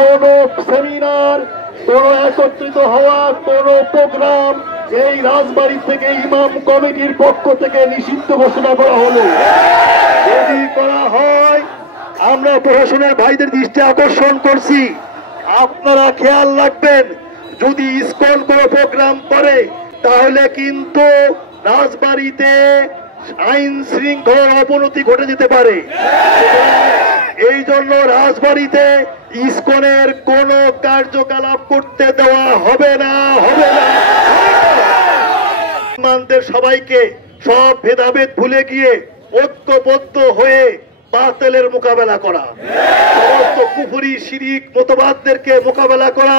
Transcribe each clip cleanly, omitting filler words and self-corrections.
কোন সেমিনার, কোন একত্রিত হওয়া, কোন প্রোগ্রাম এই রাজবাড়ী থেকে ইমাম কমিটির পক্ষ থেকে নিষিদ্ধ ঘোষণা করা হলো। যদি করা হয়, আমরা প্রশাসনের ভাইদের দৃষ্টি আকর্ষণ করছি, আপনারা খেয়াল রাখবেন, যদি ইসকন কোনো প্রোগ্রাম করে তাহলে কিন্তু রাজবাড়ীতে আইন শৃঙ্খলার অবনতি ঘটে যেতে পারে। এই জন্য রাজবাড়ীতে ইসকনের কোন কার্যকলাপ করতে দেওয়া হবে না, হবে না। মুসলমানদের সবাইকে সব ভেদাভেদ ভুলে গিয়ে ঐক্যবদ্ধ হয়ে বাতিলের মোকাবেলা করা, সমস্ত কুফরি শিরিক মতবাদদেরকে মোকাবেলা করা,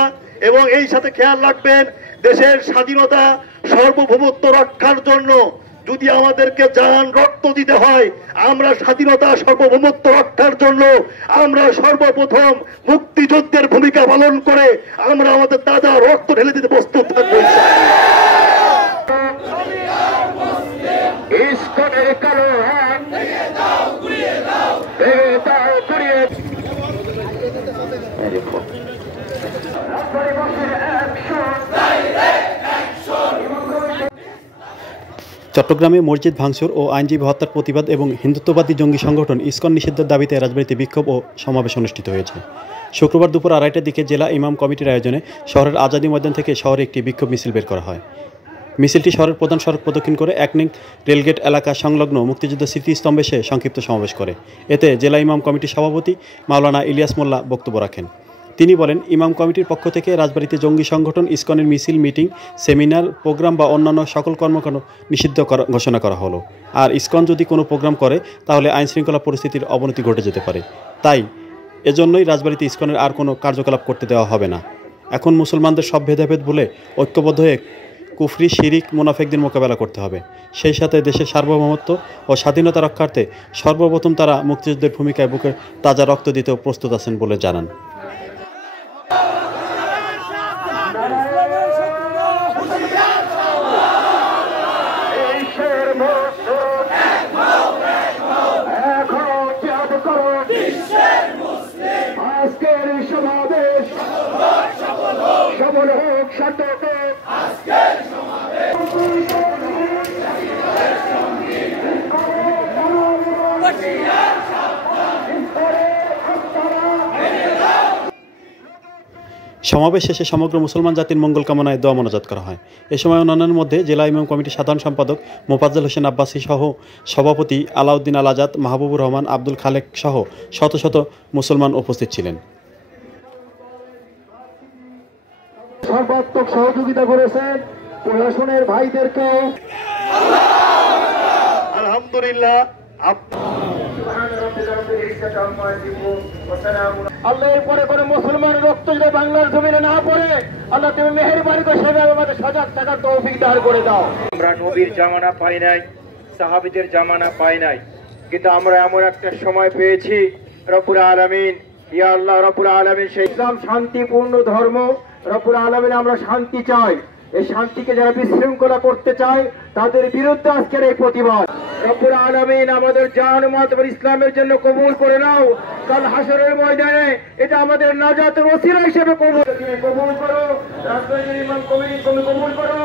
এবং এই সাথে খেয়াল রাখবেন, দেশের স্বাধীনতা সার্বভৌমত্ব রক্ষার জন্য যদি আমাদেরকে জান রক্ত দিতে হয়, আমরা স্বাধীনতা সার্বভৌমত্ব রক্ষার জন্য আমরা সর্বপ্রথম মুক্তিযুদ্ধের ভূমিকা পালন করে আমরা আমাদের তাজা রক্ত ঢেলে দিতে প্রস্তুত থাকবো। ইসকনের কালো হাত ভেঙে দাও, গুড়িয়ে দাও, ভেঙে দাও, গুড়িয়ে চট্টগ্রামে মসজিদ ভাঙচুর ও আইনজীবী হত্যার প্রতিবাদ এবং হিন্দুত্ববাদী জঙ্গি সংগঠন ইসকন নিষিদ্ধের দাবিতে রাজবাড়ীতে বিক্ষোভ ও সমাবেশ অনুষ্ঠিত হয়েছে। শুক্রবার দুপুর 2:30টার দিকে জেলা ইমাম কমিটির আয়োজনে শহরের আজাদি ময়দান থেকে শহরে একটি বিক্ষোভ মিছিল বের করা হয়। মিছিলটি শহরের প্রধান সড়ক প্রদক্ষিণ করে একনিং রেলগেট এলাকা সংলগ্ন মুক্তিযুদ্ধ স্মৃতিস্তম্ভে এসে সংক্ষিপ্ত সমাবেশ করে। এতে জেলা ইমাম কমিটির সভাপতি মাওলানা ইলিয়াস মোল্লা বক্তব্য রাখেন। তিনি বলেন, ইমাম কমিটির পক্ষ থেকে রাজবাড়ীতে জঙ্গি সংগঠন ইসকনের মিছিল, মিটিং, সেমিনার, প্রোগ্রাম বা অন্যান্য সকল কর্মকাণ্ড নিষিদ্ধ ঘোষণা করা হলো। আর ইসকন যদি কোনো প্রোগ্রাম করে তাহলে আইনশৃঙ্খলা পরিস্থিতির অবনতি ঘটে যেতে পারে। তাই এজন্যই রাজবাড়ীতে ইসকনের আর কোনো কার্যকলাপ করতে দেওয়া হবে না। এখন মুসলমানদের সব ভেদাভেদ ভুলে ঐক্যবদ্ধ হয়ে কুফরি শিরিক মুনাফিকদের মোকাবেলা করতে হবে। সেই সাথে দেশের সার্বভৌমত্ব ও স্বাধীনতা রক্ষার্থে সর্বপ্রথম তারা মুক্তিযুদ্ধের ভূমিকায় বুকে তাজা রক্ত দিতেও প্রস্তুত আছেন বলে জানান। সমাবেশ শেষে সমগ্র মুসলমান জাতির মঙ্গল কামনায় দোয়া মোনাজাত করা হয়। এ সময় অন্যান্যের মধ্যে জেলা ইমাম কমিটির সাধারণ সম্পাদক মোফাজ্জল হোসেন আব্বাসী সহ সভাপতি আলাউদ্দিন আল আজাদ, মাহবুবুর রহমান, আব্দুল খালেক সহ শত শত মুসলমান উপস্থিত ছিলেন। সর্বাত্মক সহযোগিতা করেছেন প্রশাসনের ভাইদেরকে আলহামদুলিল্লাহ। আল্লাহ এরপরে করে মুসলমান রক্ত যদি বাংলার জমিনে না পড়ে, আল্লাহ তুমি মেহেরবানি করে সেভাবে আমাদের সজাগ থাকার তৌফিক দান করে দাও। আমরা নবীর জামানা পাই নাই, সাহাবীদের জামানা পাই নাই, কিন্তু আমরা এমন একটা সময় পেয়েছি, রব্বুল আলামিন, ইয়া আল্লাহ রব্বুল আলামিন, সেই ইসলাম শান্তিপূর্ণ ধর্ম। রব্বুল আলামিন, আমরা শান্তি চাই। এই শান্তিকে যারা বিশৃঙ্খলা করতে চায় তাদের বিরুদ্ধে আজকের এই প্রতিবাদ। রব্বুল আলামিন আমাদের জান মাল এবং ইসলামের জন্য কবুল করে নাও। কাল হাসরের ময়দানে এটা আমাদের নাজাতের ওসিলা হিসেবে কবুল করো। রাজবাড়ীর ইমাম কমিটি কবুল করো।